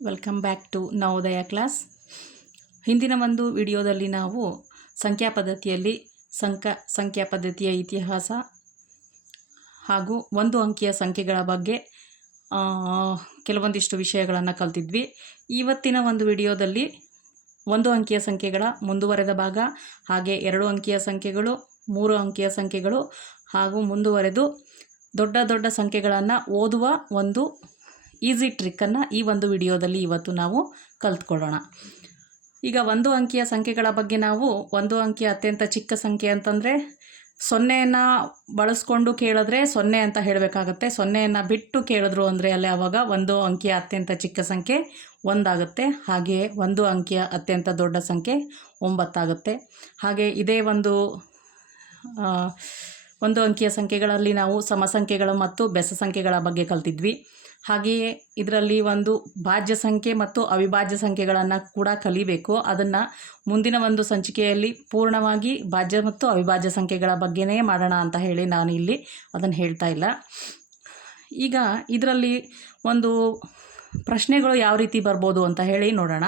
Welcome back to Navodaya class. ಹಿಂದಿನ ಒಂದು ವಿಡಿಯೋದಲ್ಲಿ ನಾವು ಸಂಖ್ಯಾ ಪದ್ಧತಿಯಲ್ಲಿ ಸಂಖ್ಯಾ ಪದ್ಧತಿಯ ಇತಿಹಾಸ ಹಾಗೂ ಒಂದು ಅಂಕಿಯ ಸಂಖ್ಯೆಗಳ ಬಗ್ಗೆ ಕೆಲವೊಂದಿಷ್ಟು ವಿಷಯಗಳನ್ನು ಕಲಿತಿದ್ವಿ. ಇವತ್ತಿನ ಒಂದು ವಿಡಿಯೋದಲ್ಲಿ ಒಂದು ಅಂಕಿಯ ಸಂಖ್ಯೆಗಳ ಮುಂದುವರೆದ ಭಾಗ, ಹಾಗೆ 2 ಅಂಕಿಯ ಸಂಖ್ಯೆಗಳು, 3 ಅಂಕಿಯ ಸಂಖ್ಯೆಗಳು ಹಾಗೂ ಮುಂದುವರೆದು ದೊಡ್ಡ ದೊಡ್ಡ ಸಂಖ್ಯೆಗಳನ್ನು ಓದುವ ಒಂದು ಈಸಿ ಟ್ರಿಕ್ಕನ್ನು ಈ ಒಂದು ವಿಡಿಯೋದಲ್ಲಿ ಇವತ್ತು ನಾವು ಕಲ್ತ್ಕೊಳ್ಳೋಣ. ಈಗ ಒಂದು ಅಂಕಿಯ ಸಂಖ್ಯೆಗಳ ಬಗ್ಗೆ ನಾವು ಒಂದು ಅಂಕಿಯ ಅತ್ಯಂತ ಚಿಕ್ಕ ಸಂಖ್ಯೆ ಅಂತಂದರೆ 0ಯನ್ನು ಬಳಸ್ಕೊಂಡು ಕೇಳಿದ್ರೆ 0 ಅಂತ ಹೇಳಬೇಕಾಗತ್ತೆ. 0ಯನ್ನು ಬಿಟ್ಟು ಕೇಳಿದ್ರು ಅಂದರೆ ಅಲ್ಲಿ ಆವಾಗ ಒಂದು ಅಂಕಿಯ ಅತ್ಯಂತ ಚಿಕ್ಕ ಸಂಖ್ಯೆ 1 ಆಗುತ್ತೆ. ಹಾಗೆಯೇ ಒಂದು ಅಂಕಿಯ ಅತ್ಯಂತ ದೊಡ್ಡ ಸಂಖ್ಯೆ 9 ಆಗುತ್ತೆ. ಹಾಗೆ ಇದೇ ಒಂದು ಅಂಕಿಯ ಸಂಖ್ಯೆಗಳಲ್ಲಿ ನಾವು ಸಮ ಸಂಖ್ಯೆಗಳು ಮತ್ತು ಬೆಸ ಸಂಖ್ಯೆಗಳ ಬಗ್ಗೆ ಕಲ್ತಿದ್ವಿ. ಹಾಗೆಯೇ ಇದರಲ್ಲಿ ಒಂದು ಭಾಜ್ಯ ಸಂಖ್ಯೆ ಮತ್ತು ಅವಿಭಾಜ್ಯ ಸಂಖ್ಯೆಗಳನ್ನು ಕೂಡ ಕಲಿಬೇಕು. ಅದನ್ನು ಮುಂದಿನ ಒಂದು ಸಂಚಿಕೆಯಲ್ಲಿ ಪೂರ್ಣವಾಗಿ ಭಾಜ್ಯ ಮತ್ತು ಅವಿಭಾಜ್ಯ ಸಂಖ್ಯೆಗಳ ಬಗ್ಗೆನೇ ಮಾಡೋಣ ಅಂತ ಹೇಳಿ ನಾನು ಇಲ್ಲಿ ಅದನ್ನು ಹೇಳ್ತಾ ಇಲ್ಲ. ಈಗ ಇದರಲ್ಲಿ ಒಂದು ಪ್ರಶ್ನೆಗಳು ಯಾವ ರೀತಿ ಬರ್ಬೋದು ಅಂತ ಹೇಳಿ ನೋಡೋಣ.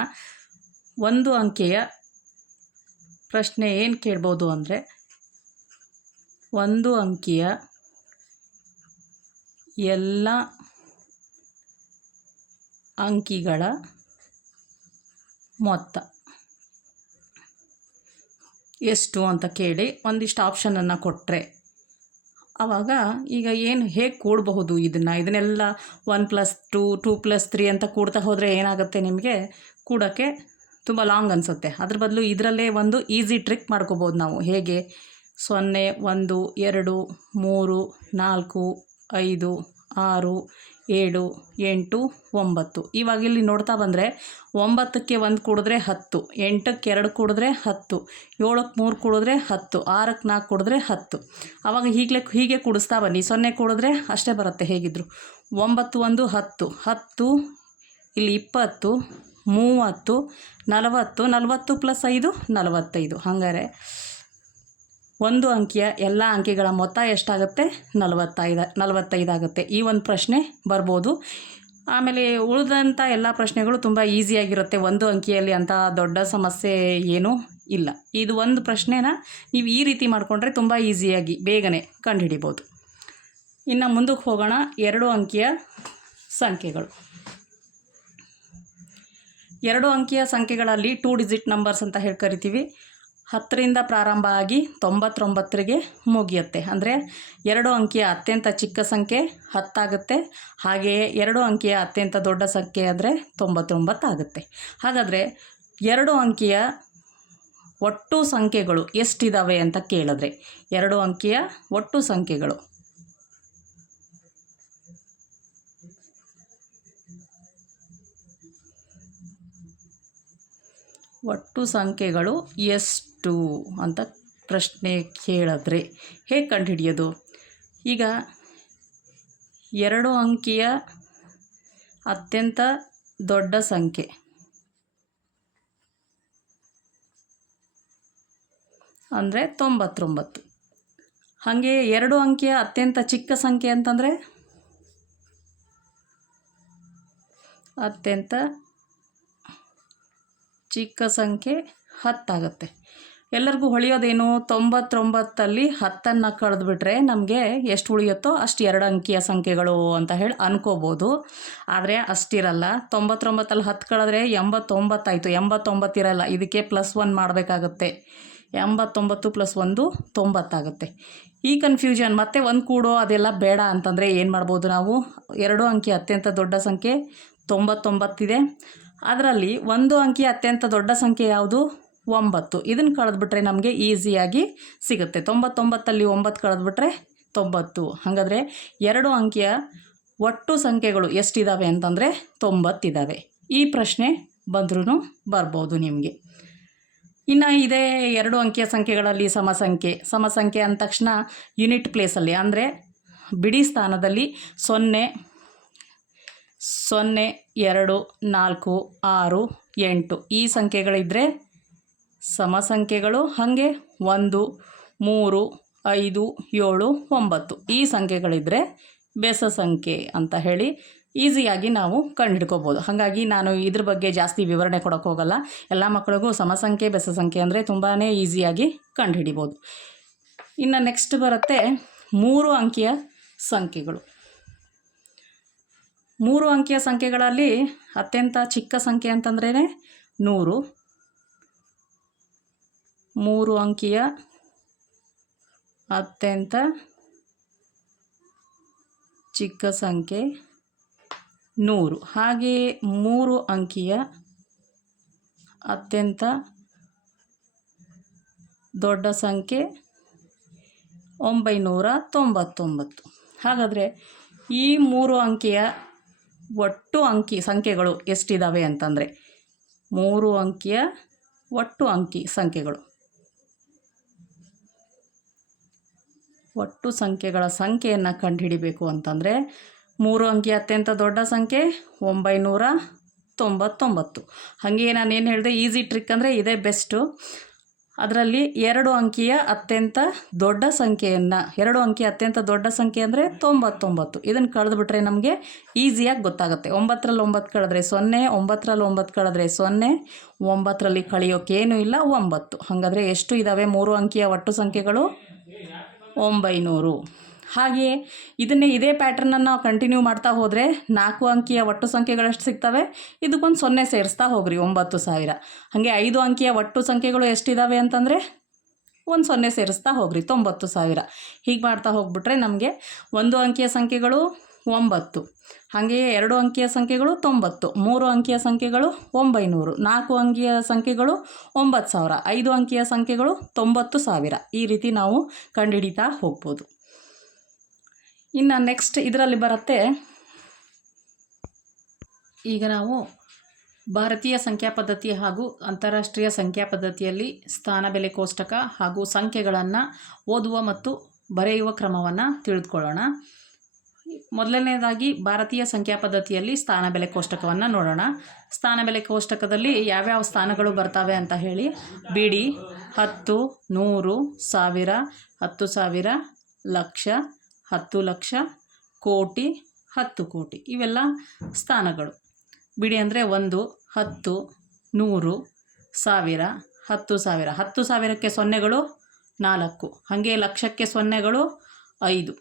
ಒಂದು ಅಂಕೆಯ ಪ್ರಶ್ನೆ ಏನು ಕೇಳ್ಬೋದು ಅಂದರೆ, ಒಂದು ಅಂಕಿಯ ಎಲ್ಲ ಅಂಕಿಗಳ ಮೊತ್ತ ಎಷ್ಟು ಅಂತ ಕೇಳಿ ಒಂದಿಷ್ಟು ಆಪ್ಷನನ್ನು ಕೊಟ್ಟರೆ ಆವಾಗ ಈಗ ಹೇಗೆ ಕೂಡಬಹುದು ಇದನ್ನೆಲ್ಲ 1+2, 2+3 ಅಂತ ಕೂಡ್ತಾ ಹೋದರೆ ಏನಾಗುತ್ತೆ, ನಿಮಗೆ ಕೂಡೋಕ್ಕೆ ತುಂಬ ಲಾಂಗ್ ಅನಿಸುತ್ತೆ. ಅದ್ರ ಬದಲು ಇದರಲ್ಲೇ ಒಂದು ಈಸಿ ಟ್ರಿಕ್ ಮಾಡ್ಕೋಬೋದು ನಾವು. ಹೇಗೆ 0, 1, 2, 3, 4, 5, 6, 7, 8, 9. ಇವಾಗ ಇಲ್ಲಿ ನೋಡ್ತಾ ಬಂದರೆ 9ಕ್ಕೆ 1 ಕೂಡಿದ್ರೆ 10, 8ಕ್ಕೆ 2 ಕೂಡಿದ್ರೆ 10, 7ಕ್ಕೆ 3 ಕೂಡಿದ್ರೆ 10, 6ಕ್ಕೆ 4 ಕೂಡಿದ್ರೆ 10. ಆವಾಗ ಹೀಗೆ ಕೂಡಿಸ್ತಾ ಬನ್ನಿ. 0 ಕೂಡಿದ್ರೆ ಅಷ್ಟೇ ಬರುತ್ತೆ ಹೇಗಿದ್ರು. 9, 1, 10, 10 ಇಲ್ಲಿ 20, 30, 40, 40 + 5 45. ಹಾಗಾದರೆ ಒಂದು ಅಂಕಿಯ ಎಲ್ಲ ಅಂಕಿಗಳ ಮೊತ್ತ ಎಷ್ಟಾಗುತ್ತೆ? 45 ಆಗುತ್ತೆ. ಈ ಒಂದು ಪ್ರಶ್ನೆ ಬರ್ಬೋದು. ಆಮೇಲೆ ಉಳಿದಂಥ ಎಲ್ಲ ಪ್ರಶ್ನೆಗಳು ತುಂಬ ಈಸಿಯಾಗಿರುತ್ತೆ. ಒಂದು ಅಂಕಿಯಲ್ಲಿ ಅಂಥ ದೊಡ್ಡ ಸಮಸ್ಯೆ ಏನೂ ಇಲ್ಲ. ಇದು ಒಂದು ಪ್ರಶ್ನೆನ ನೀವು ಈ ರೀತಿ ಮಾಡಿಕೊಂಡ್ರೆ ತುಂಬ ಈಸಿಯಾಗಿ ಬೇಗನೆ ಕಂಡುಹಿಡಿಬೋದು. ಇನ್ನು ಮುಂದಕ್ಕೆ ಹೋಗೋಣ. 2 ಅಂಕಿಯ ಸಂಖ್ಯೆಗಳು. 2 ಅಂಕಿಯ ಸಂಖ್ಯೆಗಳಲ್ಲಿ 2 ಡಿಜಿಟ್ ನಂಬರ್ಸ್ ಅಂತ ಹೇಳಿ ಕರಿತೀವಿ. 10ರಿಂದ ಪ್ರಾರಂಭ ಆಗಿ 99ಗೆ ಮುಗಿಯುತ್ತೆ. ಅಂದರೆ 2 ಅಂಕಿಯ ಅತ್ಯಂತ ಚಿಕ್ಕ ಸಂಖ್ಯೆ 10 ಆಗುತ್ತೆ. ಹಾಗೆಯೇ 2 ಅಂಕಿಯ ಅತ್ಯಂತ ದೊಡ್ಡ ಸಂಖ್ಯೆ ಅಂದರೆ 99 ಆಗುತ್ತೆ. ಹಾಗಾದರೆ 2 ಅಂಕಿಯ ಒಟ್ಟು ಸಂಖ್ಯೆಗಳು ಎಷ್ಟಿದ್ದಾವೆ ಅಂತ ಕೇಳಿದ್ರೆ, 2 ಅಂಕಿಯ ಒಟ್ಟು ಸಂಖ್ಯೆಗಳು ಎಷ್ಟು ಅಂತ ಪ್ರಶ್ನೆ ಕೇಳಿದ್ರೆ ಹೇಗೆ ಕಂಡುಹಿಡಿಯೋದು? ಈಗ 2 ಅಂಕಿಯ ಅತ್ಯಂತ ದೊಡ್ಡ ಸಂಖ್ಯೆ ಅಂದರೆ 99. ಹಾಗೆ 2 ಅಂಕಿಯ ಅತ್ಯಂತ ಚಿಕ್ಕ ಸಂಖ್ಯೆ ಅಂತಂದರೆ ಅತ್ಯಂತ ಚಿಕ್ಕ ಸಂಖ್ಯೆ 10 ಆಗುತ್ತೆ. ಎಲ್ಲರಿಗೂ ಹೊಳೆಯೋದೇನು, 99ಅಲ್ಲಿ 10ನ್ನು ಕಳೆದುಬಿಟ್ರೆ ನಮಗೆ ಎಷ್ಟು ಉಳಿಯುತ್ತೋ ಅಷ್ಟು 2 ಅಂಕಿಯ ಸಂಖ್ಯೆಗಳು ಅಂತ ಹೇಳಿ ಅನ್ಕೋಬೋದು. ಆದರೆ ಅಷ್ಟಿರಲ್ಲ. 99ಅಲ್ಲಿ 10 ಕಳೆದ್ರೆ 89 ಆಯಿತು. 89 ಇರಲ್ಲ. ಇದಕ್ಕೆ +1 ಮಾಡಬೇಕಾಗುತ್ತೆ. 89 + 1 90 ಆಗುತ್ತೆ. ಈ ಕನ್ಫ್ಯೂಷನ್ ಮತ್ತೆ 1 ಕೂಡೋ ಅದೆಲ್ಲ ಬೇಡ ಅಂತಂದರೆ ಏನು ಮಾಡ್ಬೋದು ನಾವು? 2 ಅಂಕಿಯ ಅತ್ಯಂತ ದೊಡ್ಡ ಸಂಖ್ಯೆ 99 ಇದೆ. ಅದರಲ್ಲಿ 1 ಅಂಕಿಯ ಅತ್ಯಂತ ದೊಡ್ಡ ಸಂಖ್ಯೆ ಯಾವುದು? 9. ಇದನ್ನು ಕಳೆದುಬಿಟ್ರೆ ನಮಗೆ ಈಸಿಯಾಗಿ ಸಿಗುತ್ತೆ. 99ಅಲ್ಲಿ 9 ಕಳೆದುಬಿಟ್ರೆ 90. ಹಾಗಾದರೆ 2 ಅಂಕಿಯ ಒಟ್ಟು ಸಂಖ್ಯೆಗಳು ಎಷ್ಟಿದ್ದಾವೆ ಅಂತಂದರೆ 90 ಇದ್ದಾವೆ. ಈ ಪ್ರಶ್ನೆ ಬಂದ್ರೂ ಬರ್ಬೋದು ನಿಮಗೆ. ಇನ್ನು ಇದೇ 2 ಅಂಕಿಯ ಸಂಖ್ಯೆಗಳಲ್ಲಿ ಸಮ ಸಂಖ್ಯೆ ಅಂದ ತಕ್ಷಣ ಯೂನಿಟ್ ಪ್ಲೇಸಲ್ಲಿ ಅಂದರೆ ಬಿಡಿ ಸ್ಥಾನದಲ್ಲಿ 0, 2, 4, 6, 8 ಈ ಸಂಖ್ಯೆಗಳಿದ್ದರೆ ಸಮ ಸಂಖ್ಯೆಗಳು. ಹಾಗೆ 1, 3, 5, 7, 9 ಈ ಸಂಖ್ಯೆಗಳಿದ್ದರೆ ಬೆಸ ಸಂಖ್ಯೆ ಅಂತ ಹೇಳಿ ಈಸಿಯಾಗಿ ನಾವು ಕಂಡುಹಿಡ್ಕೋಬೋದು. ಹಾಗಾಗಿ ನಾನು ಇದ್ರ ಬಗ್ಗೆ ಜಾಸ್ತಿ ವಿವರಣೆ ಕೊಡೋಕ್ಕೆ ಹೋಗಲ್ಲ. ಎಲ್ಲ ಮಕ್ಕಳಿಗೂ ಸಮಸಂಖ್ಯೆ ಬೆಸ ಸಂಖ್ಯೆ ಅಂದರೆ ತುಂಬಾ ಈಸಿಯಾಗಿ ಕಂಡುಹಿಡಿಬೋದು. ಇನ್ನು ನೆಕ್ಸ್ಟ್ ಬರುತ್ತೆ 3 ಅಂಕಿಯ ಸಂಖ್ಯೆಗಳು. 3 ಅಂಕಿಯ ಸಂಖ್ಯೆಗಳಲ್ಲಿ ಅತ್ಯಂತ ಚಿಕ್ಕ ಸಂಖ್ಯೆ ಅಂತಂದ್ರೇ 100. 3 ಅಂಕಿಯ ಅತ್ಯಂತ ಚಿಕ್ಕ ಸಂಖ್ಯೆ 100. ಹಾಗೆಯೇ 3 ಅಂಕಿಯ ಅತ್ಯಂತ ದೊಡ್ಡ ಸಂಖ್ಯೆ 999. ಹಾಗಾದರೆ ಈ 3 ಅಂಕಿಯ ಒಟ್ಟು ಅಂಕಿ ಸಂಖ್ಯೆಗಳು ಎಷ್ಟಿದ್ದಾವೆ ಅಂತಂದರೆ 3 ಅಂಕಿಯ ಒಟ್ಟು ಅಂಕಿ ಸಂಖ್ಯೆಗಳು, ಒಟ್ಟು ಸಂಖ್ಯೆಗಳ ಸಂಖ್ಯೆಯನ್ನು ಕಂಡುಹಿಡಿಬೇಕು ಅಂತಂದರೆ 3 ಅಂಕಿಯ ಅತ್ಯಂತ ದೊಡ್ಡ ಸಂಖ್ಯೆ 999. ಹಾಗೆಯೇ ನಾನೇನು ಹೇಳಿದೆ, ಈಸಿ ಟ್ರಿಕ್ ಅಂದರೆ ಇದೇ ಬೆಸ್ಟು. ಅದರಲ್ಲಿ 2 ಅಂಕಿಯ ಅತ್ಯಂತ ದೊಡ್ಡ ಸಂಖ್ಯೆಯನ್ನು, 2 ಅಂಕಿಯ ಅತ್ಯಂತ ದೊಡ್ಡ ಸಂಖ್ಯೆ ಅಂದರೆ 99. ಇದನ್ನು ಕಳೆದುಬಿಟ್ರೆ ನಮಗೆ ಈಸಿಯಾಗಿ ಗೊತ್ತಾಗುತ್ತೆ. 9ರಲ್ಲಿ 9 ಕಳೆದ್ರೆ 0, 9ರಲ್ಲಿ 9 ಕಳೆದ್ರೆ 0, 9ರಲ್ಲಿ ಕಳೆಯೋಕ್ಕೇನೂ ಇಲ್ಲ 9. ಹಾಗಾದರೆ ಎಷ್ಟು ಇದ್ದಾವೆ 3 ಅಂಕಿಯ ಒಟ್ಟು ಸಂಖ್ಯೆಗಳು? 900. ಹಾಗೆಯೇ ಇದೇ ಪ್ಯಾಟ್ರನನ್ನು ನಾವು ಕಂಟಿನ್ಯೂ ಮಾಡ್ತಾ ಹೋದರೆ 4 ಅಂಕಿಯ ಒಟ್ಟು ಸಂಖ್ಯೆಗಳು ಸಿಗ್ತವೆ? ಇದಕ್ಕೊಂದು 0 ಸೇರಿಸ್ತಾ ಹೋಗ್ರಿ, 9000. ಹಾಗೆ 5 ಅಂಕಿಯ ಒಟ್ಟು ಸಂಖ್ಯೆಗಳು ಎಷ್ಟಿದ್ದಾವೆ ಅಂತಂದರೆ ಒಂದು 0 ಸೇರಿಸ್ತಾ ಹೋಗ್ರಿ, 90000. ಹೀಗೆ ಮಾಡ್ತಾ ಹೋಗ್ಬಿಟ್ರೆ ನಮಗೆ 1 ಅಂಕಿಯ ಸಂಖ್ಯೆಗಳು 9, ಹಾಗೆಯೇ 2 ಅಂಕಿಯ ಸಂಖ್ಯೆಗಳು 90, 3 ಅಂಕಿಯ ಸಂಖ್ಯೆಗಳು 900, 4 ಅಂಕಿಯ ಸಂಖ್ಯೆಗಳು 9000, 5 ಅಂಕಿಯ ಸಂಖ್ಯೆಗಳು 90000. ಈ ರೀತಿ ನಾವು ಕಂಡುಹಿಡಿತಾ ಹೋಗ್ಬೋದು. ಇನ್ನು ನೆಕ್ಸ್ಟ್ ಇದರಲ್ಲಿ ಬರುತ್ತೆ, ಈಗ ನಾವು ಭಾರತೀಯ ಸಂಖ್ಯಾ ಪದ್ಧತಿ ಹಾಗೂ ಅಂತಾರಾಷ್ಟ್ರೀಯ ಸಂಖ್ಯಾ ಪದ್ಧತಿಯಲ್ಲಿ ಸ್ಥಾನ ಬೆಲೆ ಕೋಷ್ಟಕ ಹಾಗೂ ಸಂಖ್ಯೆಗಳನ್ನು ಓದುವ ಮತ್ತು ಬರೆಯುವ ಕ್ರಮವನ್ನು ತಿಳಿದುಕೊಳ್ಳೋಣ. ಮೊದಲನೇದಾಗಿ ಭಾರತೀಯ ಸಂಖ್ಯಾ ಪದ್ಧತಿಯಲ್ಲಿ ಸ್ಥಾನ ಬೆಲೆ ಕೋಷ್ಟಕವನ್ನು ನೋಡೋಣ. ಸ್ಥಾನ ಬೆಲೆ ಕೋಷ್ಟಕದಲ್ಲಿ ಯಾವ್ಯಾವ ಸ್ಥಾನಗಳು ಬರ್ತವೆ ಅಂತ ಹೇಳಿ, ಬಿಡಿ, 10, 100, 1000, 10,000, ಲಕ್ಷ, 10 ಲಕ್ಷ, ಕೋಟಿ, 10 ಕೋಟಿ, ಇವೆಲ್ಲ ಸ್ಥಾನಗಳು. ಬಿಡಿ ಅಂದರೆ 1, 10, 100, 1000, 10,000. 10,000ಕ್ಕೆ ಸೊನ್ನೆಗಳು 4, ಹಾಗೆ ಲಕ್ಷಕ್ಕೆ ಸೊನ್ನೆಗಳು 5,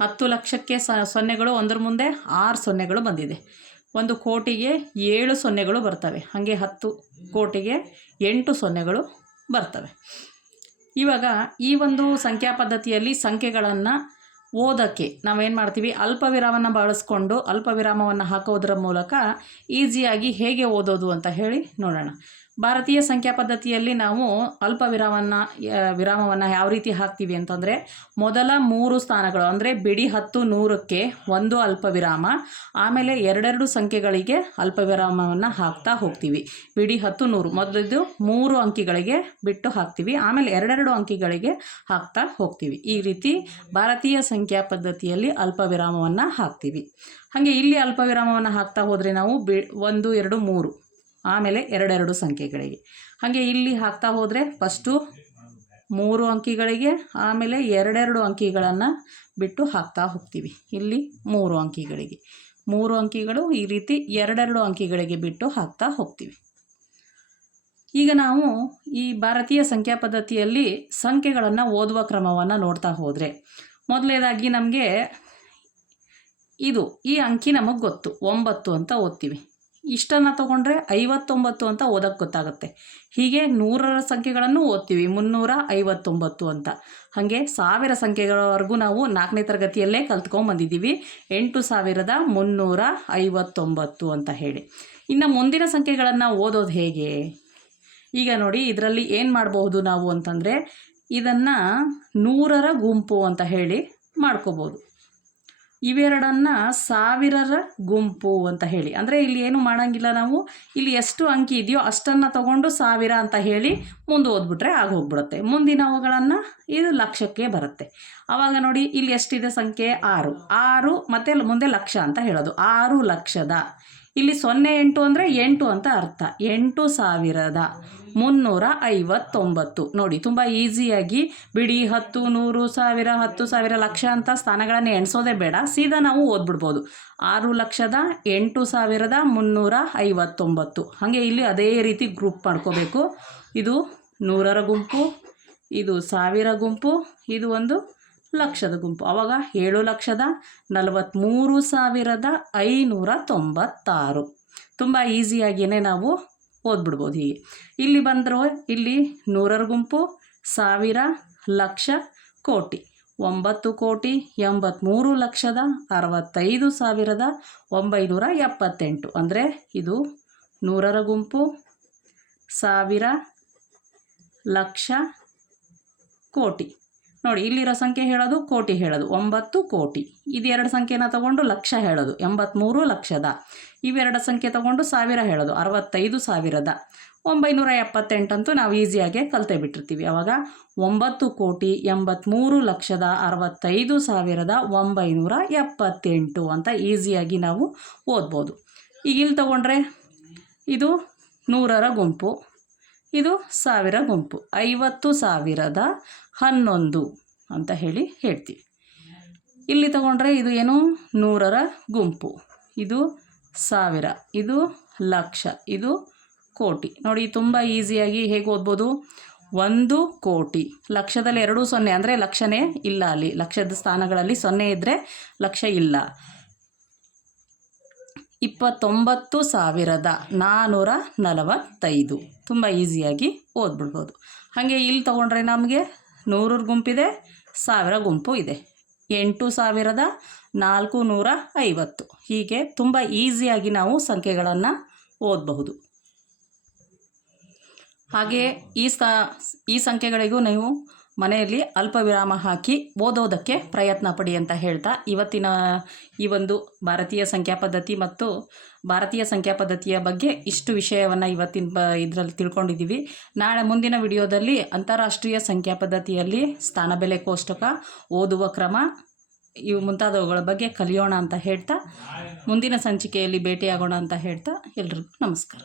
10 ಲಕ್ಷಕ್ಕೆ ಸೊನ್ನೆಗಳು ಒಂದರ ಮುಂದೆ 6 ಸೊನ್ನೆಗಳು ಬಂದಿದೆ. 1 ಕೋಟಿಗೆ 7 ಸೊನ್ನೆಗಳು ಬರ್ತವೆ, ಹಾಗೆ 10 ಕೋಟಿಗೆ 8 ಸೊನ್ನೆಗಳು ಬರ್ತವೆ. ಇವಾಗ ಈ ಒಂದು ಸಂಖ್ಯಾ ಪದ್ಧತಿಯಲ್ಲಿ ಸಂಖ್ಯೆಗಳನ್ನು ಓದೋಕ್ಕೆ ನಾವೇನು ಮಾಡ್ತೀವಿ, ಅಲ್ಪ ವಿರಾಮವನ್ನು ಬಳಸ್ಕೊಂಡು ಅಲ್ಪ ವಿರಾಮವನ್ನು ಹಾಕೋದ್ರ ಮೂಲಕ ಈಸಿಯಾಗಿ ಹೇಗೆ ಓದೋದು ಅಂತ ಹೇಳಿ ನೋಡೋಣ. ಭಾರತೀಯ ಸಂಖ್ಯಾ ಪದ್ಧತಿಯಲ್ಲಿ ನಾವು ಅಲ್ಪ ವಿರಾಮವನ್ನು ಯಾವ ರೀತಿ ಹಾಕ್ತೀವಿ ಅಂತಂದರೆ, ಮೊದಲ 3 ಸ್ಥಾನಗಳು ಅಂದರೆ ಬಿಡಿ 10, 100ಕ್ಕೆ 1 ಅಲ್ಪ ವಿರಾಮ, ಆಮೇಲೆ 2 ಸಂಖ್ಯೆಗಳಿಗೆ ಅಲ್ಪ ವಿರಾಮವನ್ನು ಹಾಕ್ತಾ ಹೋಗ್ತೀವಿ. ಬಿಡಿ 10, 100 ಮೊದಲಿದ್ದು 3 ಅಂಕಿಗಳಿಗೆ ಬಿಟ್ಟು ಹಾಕ್ತೀವಿ, ಆಮೇಲೆ 2 ಅಂಕಿಗಳಿಗೆ ಹಾಕ್ತಾ ಹೋಗ್ತೀವಿ. ಈ ರೀತಿ ಭಾರತೀಯ ಸಂಖ್ಯಾ ಪದ್ಧತಿಯಲ್ಲಿ ಅಲ್ಪ ವಿರಾಮವನ್ನು ಹಾಕ್ತೀವಿ. ಹಾಗೆ ಇಲ್ಲಿ ಅಲ್ಪ ವಿರಾಮವನ್ನು ಹಾಕ್ತಾ ಹೋದರೆ ನಾವು 1, 2, 3 ಆಮೇಲೆ 2 ಸಂಖ್ಯೆಗಳಿಗೆ, ಹಾಗೆ ಇಲ್ಲಿ ಹಾಕ್ತಾ ಹೋದರೆ ಫಸ್ಟು 3 ಅಂಕಿಗಳಿಗೆ, ಆಮೇಲೆ 2 ಅಂಕಿಗಳನ್ನು ಬಿಟ್ಟು ಹಾಕ್ತಾ ಹೋಗ್ತೀವಿ. ಇಲ್ಲಿ 3 ಅಂಕಿಗಳಿಗೆ, 3 ಅಂಕಿಗಳು ಈ ರೀತಿ 2 ಅಂಕಿಗಳಿಗೆ ಬಿಟ್ಟು ಹಾಕ್ತಾ ಹೋಗ್ತೀವಿ. ಈಗ ನಾವು ಈ ಭಾರತೀಯ ಸಂಖ್ಯಾ ಪದ್ಧತಿಯಲ್ಲಿ ಸಂಖ್ಯೆಗಳನ್ನು ಓದುವ ಕ್ರಮವನ್ನು ನೋಡ್ತಾ ಹೋದರೆ, ಮೊದಲನೇದಾಗಿ ನಮಗೆ ಈ ಅಂಕಿ ನಮಗೆ ಗೊತ್ತು, 9 ಅಂತ ಓದ್ತೀವಿ. ಇಷ್ಟನ್ನು ತೊಗೊಂಡ್ರೆ 59 ಅಂತ ಓದೋಕ್ಕೆ ಗೊತ್ತಾಗುತ್ತೆ. ಹೀಗೆ 100ರ ಸಂಖ್ಯೆಗಳನ್ನು ಓದ್ತೀವಿ, 359 ಅಂತ. ಹಾಗೆ 1000 ಸಂಖ್ಯೆಗಳವರೆಗೂ ನಾವು 4ನೇ ತರಗತಿಯಲ್ಲೇ ಕಲ್ತ್ಕೊಂಡ್ಬಂದಿದ್ದೀವಿ, 8359 ಅಂತ ಹೇಳಿ. ಇನ್ನು ಮುಂದಿನ ಸಂಖ್ಯೆಗಳನ್ನು ಓದೋದು ಹೇಗೆ? ಈಗ ನೋಡಿ, ಇದರಲ್ಲಿ ಏನು ಮಾಡಬಹುದು ನಾವು ಅಂತಂದರೆ, ಇದನ್ನು 100ರ ಗುಂಪು ಅಂತ ಹೇಳಿ ಮಾಡ್ಕೋಬೋದು. ಇವೆರಡನ್ನು 1000ರ ಗುಂಪು ಅಂತ ಹೇಳಿ, ಅಂದರೆ ಇಲ್ಲಿ ಏನು ಮಾಡೋಂಗಿಲ್ಲ, ನಾವು ಇಲ್ಲಿ ಎಷ್ಟು ಅಂಕಿ ಇದೆಯೋ ಅಷ್ಟನ್ನು ತಗೊಂಡು 1000 ಅಂತ ಹೇಳಿ ಮುಂದೆ ಓದ್ಬಿಟ್ರೆ ಆಗೋಗ್ಬಿಡುತ್ತೆ. ಮುಂದಿನವುಗಳನ್ನು ಇದು ಲಕ್ಷಕ್ಕೆ ಬರುತ್ತೆ. ಆವಾಗ ನೋಡಿ, ಇಲ್ಲಿ ಎಷ್ಟಿದೆ ಸಂಖ್ಯೆ? 6 ಮತ್ತು ಮುಂದೆ ಲಕ್ಷ ಅಂತ ಹೇಳೋದು, 6 ಲಕ್ಷದ. ಇಲ್ಲಿ 08 ಅಂದರೆ 8 ಅಂತ ಅರ್ಥ, 8,000ದ. 359. ನೋಡಿ, ತುಂಬ ಈಸಿಯಾಗಿ ಬಿಡಿ 10, 100, 1000, 10,000, ಲಕ್ಷ ಅಂತ ಸ್ಥಾನಗಳನ್ನು ಎಣಿಸೋದೇ ಬೇಡ, ಸೀದಾ ನಾವು ಓದ್ಬಿಡ್ಬೋದು. 6,08,359. ಹಾಗೆ ಇಲ್ಲಿ ಅದೇ ರೀತಿ ಗ್ರೂಪ್ ಮಾಡ್ಕೋಬೇಕು. ಇದು 100ರ ಗುಂಪು, ಇದು 1000 ಗುಂಪು, ಇದು ಒಂದು ಲಕ್ಷದ ಗುಂಪು. ಆವಾಗ 7,43,596. ತುಂಬ ಈಸಿಯಾಗಿಯೇ ನಾವು ಓದ್ಬಿಡ್ಬೋದು. ಹೀಗೆ ಇಲ್ಲಿ ಬಂದರೂ ಇಲ್ಲಿ 100ರ ಗುಂಪು, 1000, ಲಕ್ಷ, ಕೋಟಿ. 9,83,65,978. ಅಂದರೆ ಇದು 100ರ ಗುಂಪು, 1000, ಲಕ್ಷ, ಕೋಟಿ. ನೋಡಿ, ಇಲ್ಲಿರೋ ಸಂಖ್ಯೆ ಹೇಳೋದು, ಕೋಟಿ ಹೇಳೋದು. 9 ಕೋಟಿ. ಇದೆರಡು ಸಂಖ್ಯೆನ ತಗೊಂಡು ಲಕ್ಷ ಹೇಳೋದು, 83 ಲಕ್ಷದ. ಇವೆರಡು ಸಂಖ್ಯೆ ತಗೊಂಡು 1000 ಹೇಳೋದು, 65,000ದ. 978 ಅಂತೂ ನಾವು ಈಸಿಯಾಗೆ ಕಲ್ತೇ ಬಿಟ್ಟಿರ್ತೀವಿ. ಆವಾಗ 9,83,65,978 ಅಂತ ಈಸಿಯಾಗಿ ನಾವು ಓದ್ಬೋದು. ಈಗ ಇಲ್ಲಿ ತಗೊಂಡ್ರೆ ಇದು 100ರ ಗುಂಪು, ಇದು 1000 ಗುಂಪು. 50,011 ಅಂತ ಹೇಳ್ತೀವಿ. ಇಲ್ಲಿ ತಗೊಂಡ್ರೆ ಇದು ಏನು, 100ರ ಗುಂಪು, ಇದು 1000, ಇದು ಲಕ್ಷ, ಇದು ಕೋಟಿ. ನೋಡಿ, ತುಂಬ ಈಸಿಯಾಗಿ ಹೇಗೆ ಓದ್ಬೋದು. 1 ಕೋಟಿ. ಲಕ್ಷದಲ್ಲಿ 2 0 ಅಂದರೆ ಲಕ್ಷನೇ ಇಲ್ಲ, ಅಲ್ಲಿ ಲಕ್ಷದ ಸ್ಥಾನಗಳಲ್ಲಿ 0 ಇದ್ದರೆ ಲಕ್ಷ ಇಲ್ಲ. 29,445. ತುಂಬ ಈಸಿಯಾಗಿ ಓದ್ಬಿಡ್ಬೋದು. ಹಾಗೆ ಇಲ್ಲಿ ತೊಗೊಂಡ್ರೆ ನಮಗೆ 100ರ ಗುಂಪಿದೆ, 1000 ಗುಂಪು ಇದೆ. 8,450. ಹೀಗೆ ತುಂಬ ಈಸಿಯಾಗಿ ನಾವು ಸಂಖ್ಯೆಗಳನ್ನು ಓದಬಹುದು. ಹಾಗೆ ಈ ಸಂಖ್ಯೆಗಳಿಗೂ ನೀವು ಮನೆಯಲ್ಲಿ ಅಲ್ಪ ವಿರಾಮ ಹಾಕಿ ಓದೋದಕ್ಕೆ ಪ್ರಯತ್ನ ಪಡಿ ಅಂತ ಹೇಳ್ತಾ, ಇವತ್ತಿನ ಈ ಒಂದು ಭಾರತೀಯ ಸಂಖ್ಯಾ ಪದ್ಧತಿ ಮತ್ತು ಭಾರತೀಯ ಸಂಖ್ಯಾ ಪದ್ಧತಿಯ ಬಗ್ಗೆ ಇಷ್ಟು ವಿಷಯವನ್ನು ಇವತ್ತಿನ ಇದರಲ್ಲಿ ತಿಳ್ಕೊಂಡಿದ್ದೀವಿ. ನಾಳೆ ಮುಂದಿನ ವಿಡಿಯೋದಲ್ಲಿ ಅಂತಾರಾಷ್ಟ್ರೀಯ ಸಂಖ್ಯಾ ಪದ್ಧತಿಯಲ್ಲಿ ಸ್ಥಾನಬೆಲೆ ಕೋಷ್ಟಕ, ಓದುವ ಕ್ರಮ, ಇವು ಮುಂತಾದವುಗಳ ಬಗ್ಗೆ ಕಲಿಯೋಣ ಅಂತ ಹೇಳ್ತಾ ಮುಂದಿನ ಸಂಚಿಕೆಯಲ್ಲಿ ಭೇಟಿಯಾಗೋಣ ಅಂತ ಹೇಳ್ತಾ ಎಲ್ರಿಗೂ ನಮಸ್ಕಾರ.